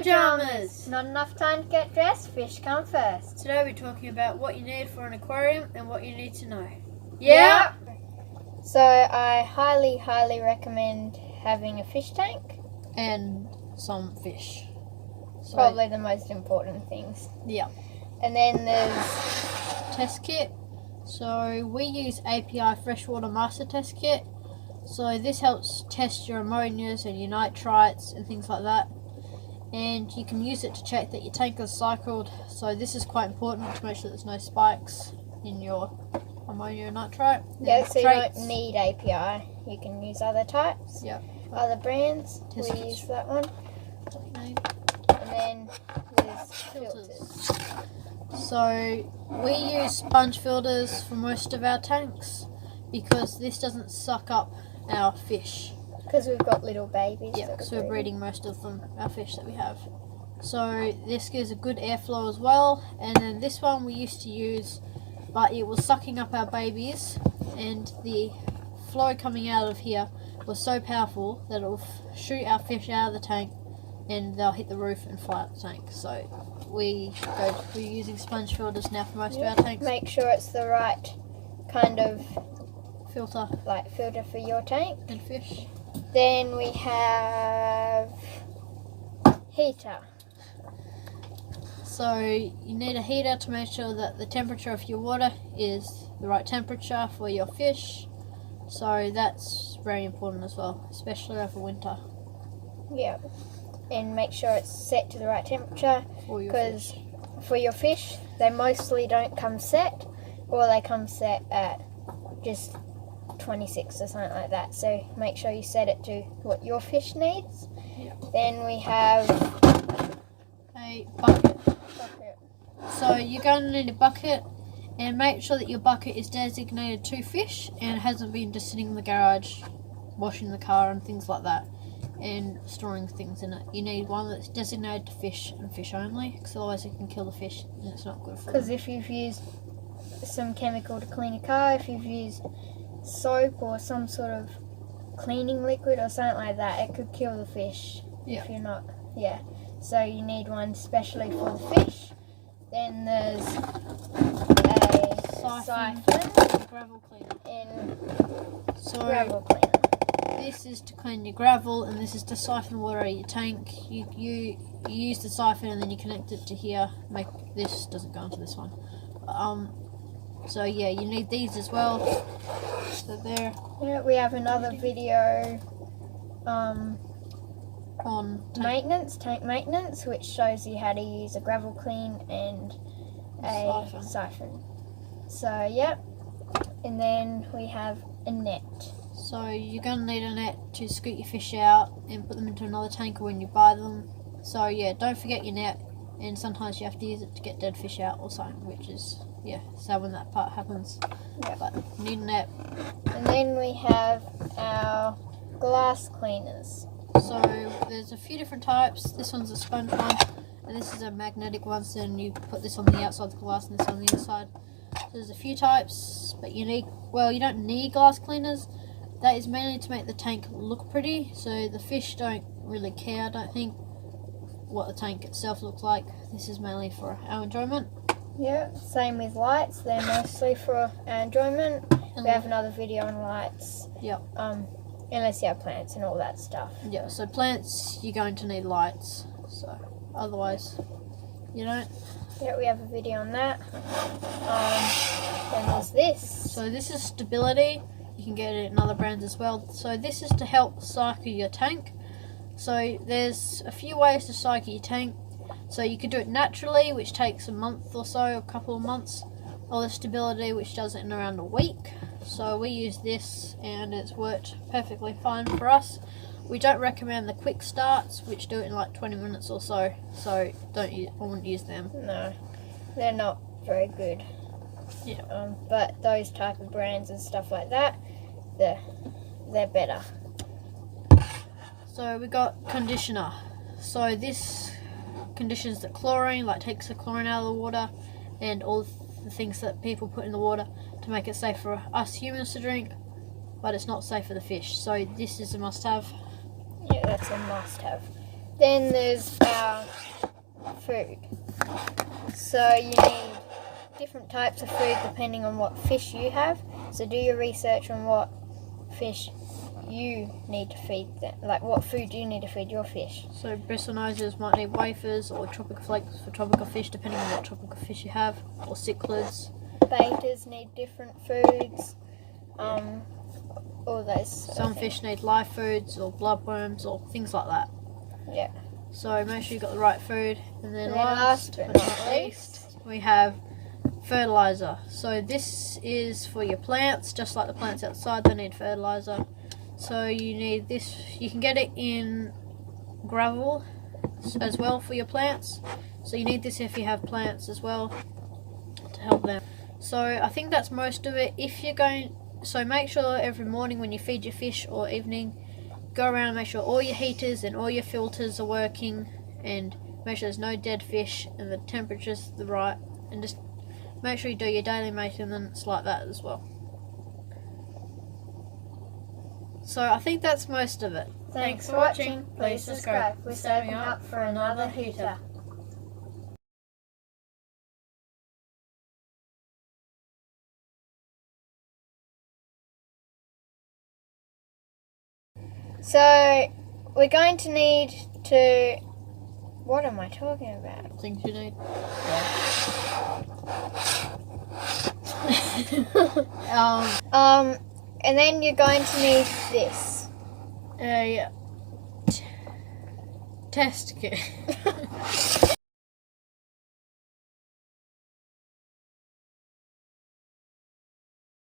pajamas! Not enough time to get dressed, fish come first. Today we're talking about what you need for an aquarium and what you need to know. Yeah! So I highly recommend having a fish tank. And some fish. So, Probably the most important things. Yeah. And then there's test kit. So we use API Freshwater Master Test Kit. So this helps test your ammonias and your nitrites and things like that. And you can use it to check that your tank is cycled. So this is quite important to make sure there's no spikes in your ammonia and nitrite. Yeah, so you don't need API. You can use other types. Yeah. Other brands. Test We kits. use that one. And then there's filters. So we use sponge filters for most of our tanks because this doesn't suck up our fish. Because we've got little babies. Yeah, that so are we're breeding most of them, our fish that we have. So this gives a good airflow as well. And then this one we used to use, but it was sucking up our babies, and the flow coming out of here was so powerful that it will shoot our fish out of the tank and they'll hit the roof and fly out the tank. So we're using sponge filters now for most of our tanks. Make sure it's the right kind of Filter filter for your tank. and fish. Then we have heater. So you need a heater to make sure that the temperature of your water is the right temperature for your fish. So that's very important as well, especially over winter. Yeah. And make sure it's set to the right temperature, For your because fish. for your fish, they mostly don't come set, or they come set at just 26 or something like that. So make sure you set it to what your fish needs. Yeah. Then we have A bucket. So you're going to need a bucket, and make sure that your bucket is designated to fish and it hasn't been just sitting in the garage washing the car and things like that and storing things in it. You need one that's designated to fish and fish only, because otherwise it can kill the fish and it's not good for them. Because if you've used some chemical to clean a car, if you've used soap or some sort of cleaning liquid or something like that, it could kill the fish. Yeah. If you're not, yeah. So you need one specially for the fish. Then there's a siphon and gravel cleaner. and So gravel cleaner. this is to clean your gravel, and this is to siphon water out of your tank. You use the siphon and then you connect it to here. This doesn't go into this one. So yeah, you need these as well. So there. Yeah, we have another video On tank maintenance, which shows you how to use a gravel clean and a siphon. So yeah, and then we have a net. So you're going to need a net to scoot your fish out and put them into another tank when you buy them. So yeah, don't forget your net, and sometimes you have to use it to get dead fish out or something, which is, yeah, so when that part happens. Yeah. But you need a net. And then we have our glass cleaners. So there's a few different types. This one's a sponge one, and this is a magnetic one, so then you put this on the outside of the glass and this on the inside. So there's a few types, but you don't need glass cleaners. That is mainly to make the tank look pretty, so the fish don't really care, I don't think, what the tank itself looks like. This is mainly for our enjoyment. Yeah, same with lights. They're mostly for our enjoyment. And We have another video on lights. Yep. Unless you have plants and all that stuff. Yeah, so plants, you're going to need lights, so otherwise you don't. Yeah, we have a video on that. Then there's this. So this is stability. You can get it in other brands as well. So this is to help cycle your tank. So there's a few ways to cycle your tank. So you can do it naturally, which takes a month or so, a couple of months, or the stability, which does it in around a week. So we use this and it's worked perfectly fine for us. We don't recommend the quick starts, which do it in like 20 minutes or so. So I wouldn't use them. No, they're not very good. Yeah. But those type of brands and stuff like that, they're better. So we got conditioner. So this conditions the chlorine, like takes the chlorine out of the water and all the things that people put in the water to make it safe for us humans to drink, but it's not safe for the fish. So this is a must-have. Yeah, that's a must-have. Then there's our food. So you need different types of food depending on what fish you have. So do your research on what fish you need to feed them, like what food you need to feed your fish. So bristlenoses might need wafers or tropical flakes for tropical fish, depending on what tropical fish you have, or cichlids. Betas need different foods. All those. Some fish need live foods or bloodworms or things like that. Yeah. So make sure you got the right food. And then last but not least, we have fertilizer. So this is for your plants, just like the plants outside, they need fertilizer. So you need this, you can get it in gravel as well for your plants. So you need this if you have plants as well to help them. So I think that's most of it. If you're going, so make sure every morning when you feed your fish or evening, go around and make sure all your heaters and all your filters are working, and make sure there's no dead fish and the temperature's the right, and just make sure you do your daily maintenance like that as well. So I think that's most of it. Thanks for watching. Please subscribe. We're saving up for another heater. So we're going to need to. What am I talking about? Things you need. And then you're going to need this. A test kit.